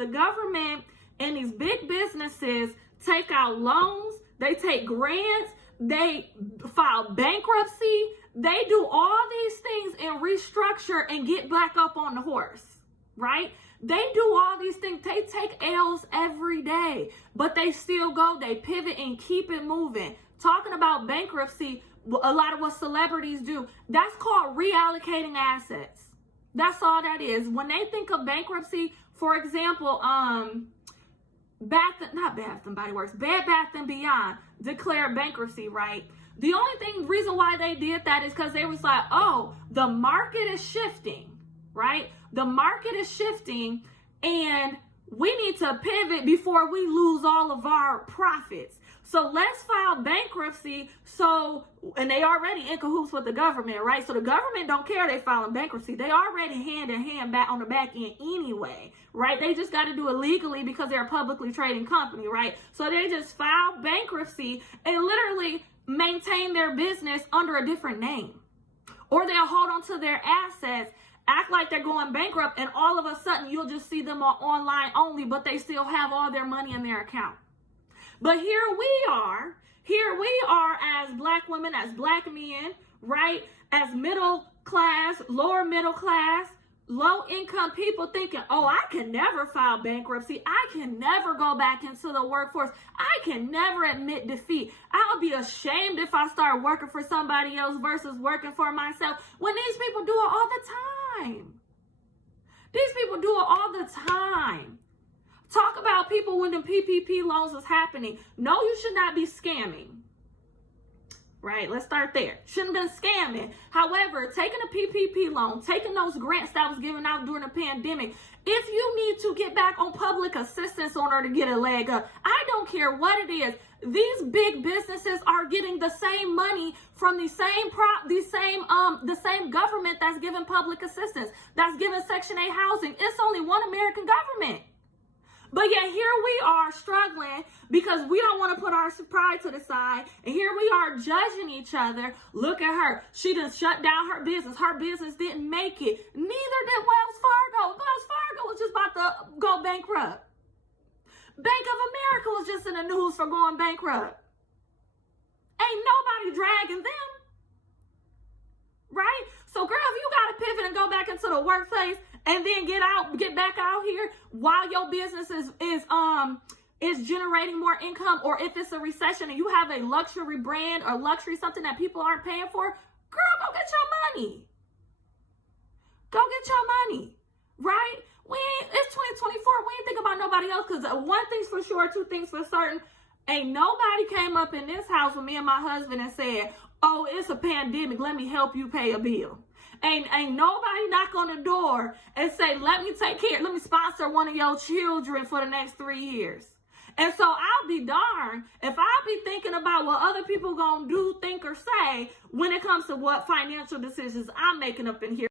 the government and these big businesses take out loans, they take grants, they file bankruptcy, they do all these things and restructure and get back up on the horse, right? They do all these things. They take L's every day, but they still go, they pivot and keep it moving. Talking about bankruptcy, a lot of what celebrities do, that's called reallocating assets. That's all that is. When they think of bankruptcy, for example, Bed Bath & Beyond declared bankruptcy, right? The only reason why they did that is because they was like, oh, the market is shifting, right? The market is shifting and we need to pivot before we lose all of our profits. So let's file bankruptcy. And they already in cahoots with the government, right? So the government don't care they filing bankruptcy. They already hand in hand back on the back end anyway, right? They just got to do it legally because they're a publicly trading company, right? So they just file bankruptcy and literally maintain their business under a different name. Or they'll hold on to their assets, act like they're going bankrupt, and all of a sudden you'll just see them online only, but they still have all their money in their account. But here we are as Black women, as Black men, right? As middle class, lower middle class, low income people thinking, oh, I can never file bankruptcy. I can never go back into the workforce. I can never admit defeat. I'll be ashamed if I start working for somebody else versus working for myself, when these people do it all the time. These people do it all the time. Talk about people when the PPP loans is happening. No, you should not be scamming. Right? Let's start there. Shouldn't have been scamming. However, taking a PPP loan, taking those grants that was given out during the pandemic, if you need to get back on public assistance in order to get a leg up, I don't care what it is. These big businesses are getting the same money from the same government that's giving public assistance, that's giving Section 8 housing. It's only one American government. But yet here we are struggling because we don't want to put our pride to the side. And here we are judging each other. Look at her. She done shut down her business. Her business didn't make it. Neither did Wells Fargo. Wells Fargo was just about to go bankrupt. Bank of America was just in the news for going bankrupt. Ain't nobody dragging them. Right? So girl, if you got to pivot and go back into the workplace and then get back out here while your business is generating more income, or if it's a recession and you have a luxury brand or luxury something that people aren't paying for, girl, go get your money. Go get your money, right? It's 2024. We ain't think about nobody else, because one thing's for sure, two things for certain. Ain't nobody came up in this house with me and my husband and said, oh, it's a pandemic, let me help you pay a bill. Ain't nobody knock on the door and say, let me sponsor one of your children for the next 3 years. And so I'll be darned if I'll be thinking about what other people gonna do, think, or say when it comes to what financial decisions I'm making up in here.